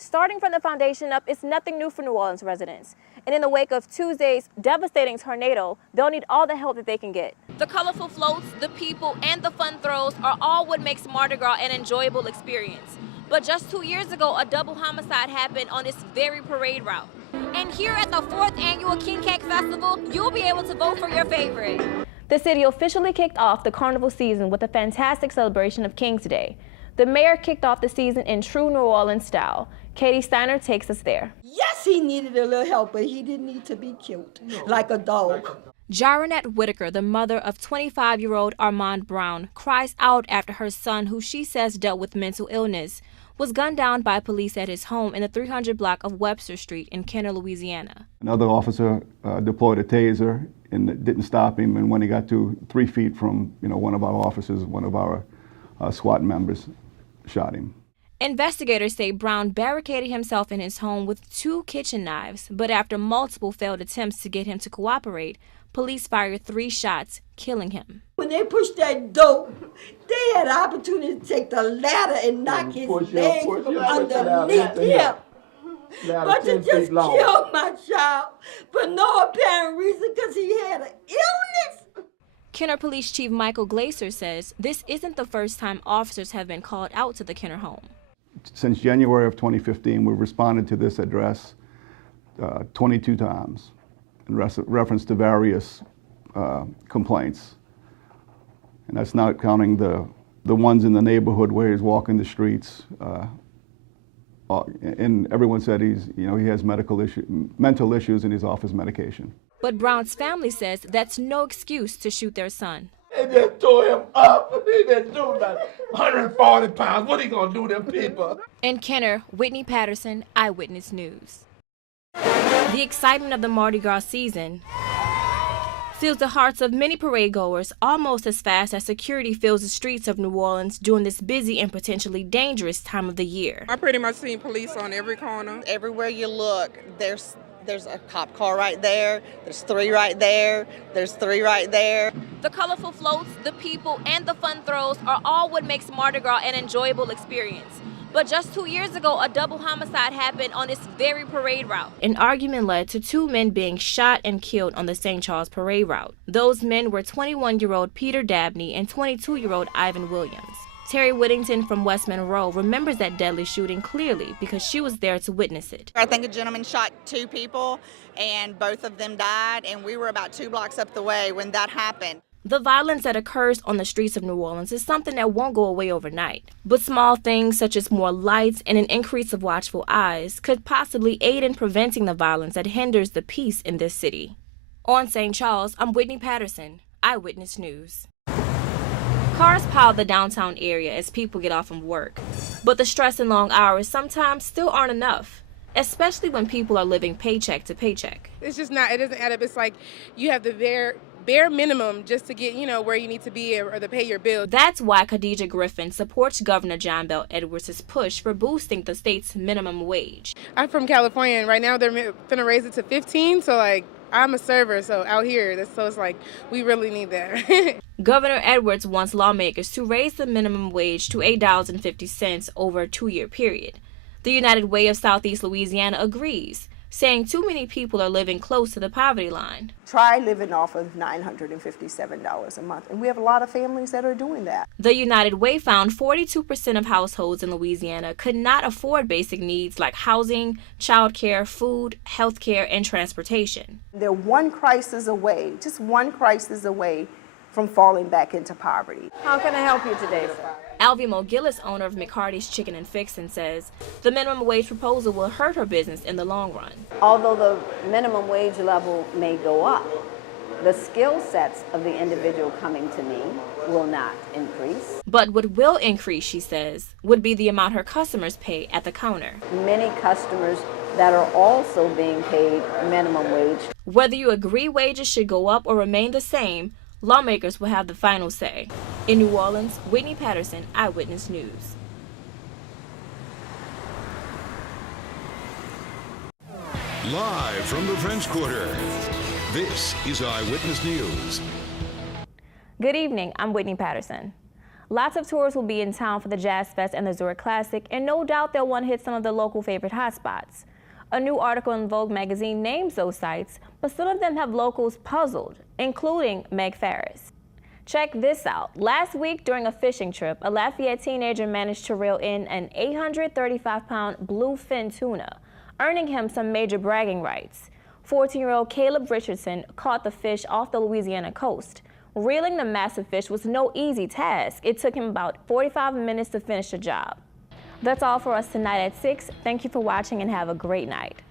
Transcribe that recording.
Starting from the foundation up, it's nothing new for New Orleans residents. And in the wake of Tuesday's devastating tornado, they'll need all the help that they can get. The colorful floats, the people, and the fun throws are all what makes Mardi Gras an enjoyable experience. But just 2 years ago, a double homicide happened on this very parade route. And here at the 4th annual King Cake Festival, you'll be able to vote for your favorite. The city officially kicked off the carnival season with a fantastic celebration of King's Day. The mayor kicked off the season in true New Orleans style. Katie Steiner takes us there. Yes, he needed a little help, but he didn't need to be cute like a dog. Jaronette Whitaker, the mother of 25-year-old Armand Brown, cries out after her son, who she says dealt with mental illness, was gunned down by police at his home in the 300 block of Webster Street in Kenner, Louisiana. Another officer deployed a taser and it didn't stop him, and when he got to 3 feet from one of our officers, one of our SWAT members shot him. Investigators say Brown barricaded himself in his home with 2 kitchen knives, but after multiple failed attempts to get him to cooperate, police fired 3 shots, killing him. When they pushed that dope, they had the opportunity to take the ladder and knock his leg from underneath him. But to just kill my child for no apparent reason because he had an illness. Kenner Police Chief Michael Glaser says this isn't the first time officers have been called out to the Kenner home. Since January of 2015, we've responded to this address 22 times in reference to various complaints. And that's not counting the ones in the neighborhood where he's walking the streets. And everyone said he has mental issues and he's off his medication. But Brown's family says that's no excuse to shoot their son. They just tore him up. He didn't do nothing. 140 pounds. What are he going to do to them people? In Kenner, Whitney Patterson, Eyewitness News. The excitement of the Mardi Gras season fills the hearts of many parade goers almost as fast as security fills the streets of New Orleans during this busy and potentially dangerous time of the year. I pretty much seen police on every corner. Everywhere you look, there's a cop car right there, there's 3 right there, there's 3 right there. The colorful floats, the people, and the fun throws are all what makes Mardi Gras an enjoyable experience. But just 2 years ago, a double homicide happened on this very parade route. An argument led to 2 men being shot and killed on the St. Charles parade route. Those men were 21-year-old Peter Dabney and 22-year-old Ivan Williams. Terry Whittington from West Monroe remembers that deadly shooting clearly because she was there to witness it. I think a gentleman shot 2 people and both of them died, and we were about 2 blocks up the way when that happened. The violence that occurs on the streets of New Orleans is something that won't go away overnight. But small things such as more lights and an increase of watchful eyes could possibly aid in preventing the violence that hinders the peace in this city. On St. Charles, I'm Whitney Patterson, Eyewitness News. Cars pile the downtown area as people get off from work. But the stress and long hours sometimes still aren't enough, especially when people are living paycheck to paycheck. It's just not, it doesn't add up. It's like you have the bare minimum just to get, where you need to be or to pay your bills. That's why Khadijah Griffin supports Governor John Bel Edwards' push for boosting the state's minimum wage. I'm from California, and right now they're finna raise it to 15, so I'm a server, so out here, so it's like we really need that. Governor Edwards wants lawmakers to raise the minimum wage to $8.50 over a 2-year period. The United Way of Southeast Louisiana agrees, saying too many people are living close to the poverty line. Try living off of $957 a month, and we have a lot of families that are doing that. The United Way found 42% of households in Louisiana could not afford basic needs like housing, childcare, food, health care, and transportation. They're one crisis away, just one crisis away from falling back into poverty. How can I help you today, sir? Alvia Gillis, owner of McCarty's Chicken and Fixin', says the minimum wage proposal will hurt her business in the long run. Although the minimum wage level may go up, the skill sets of the individual coming to me will not increase. But what will increase, she says, would be the amount her customers pay at the counter. Many customers that are also being paid minimum wage. Whether you agree wages should go up or remain the same, lawmakers will have the final say. In New Orleans, Whitney Patterson, Eyewitness News. Live from the French Quarter, this is Eyewitness News. Good evening, I'm Whitney Patterson. Lots of tourists will be in town for the Jazz Fest and the Zurich Classic, and no doubt they'll want to hit some of the local favorite hotspots. A new article in Vogue magazine names those sites, but some of them have locals puzzled, including Meg Farris. Check this out. Last week during a fishing trip, a Lafayette teenager managed to reel in an 835-pound bluefin tuna, earning him some major bragging rights. 14-year-old Caleb Richardson caught the fish off the Louisiana coast. Reeling the massive fish was no easy task. It took him about 45 minutes to finish the job. That's all for us tonight at 6. Thank you for watching and have a great night.